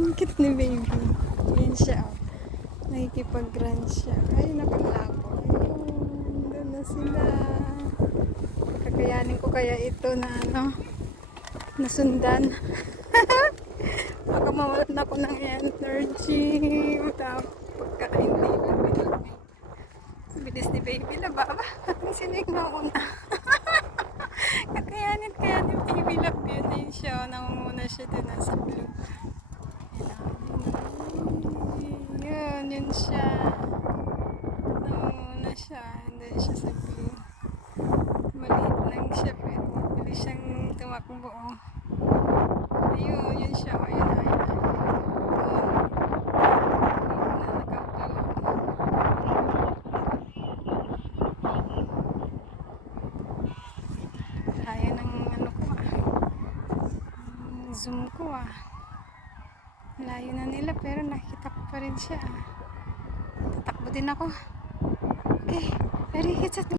Ang cute ni baby. Yan siya, oh. Nakikipag-run siya. Ay, napaglabo. Ayun, doon na sila. Kakayanin ko kaya ito na ano, nasundan. Baka mawalan ako ng energy. Tapos, pagka hindi kami. Bilis ni baby laba. Sino yung mauna? Kakayanin kaya ni baby love yun. Ayun siya, namumuna siya din sa blue. Yun siya. Namumuna siya. Andun siya sa blue. Maliit lang siya pero mabilis siyang tumakbo. Ayun, yun siya. Ayun. Layo ng ano ko zoom ko layo na nila pero nakikita ko pa rin siya tatakbo din ako. Okay, ready, hit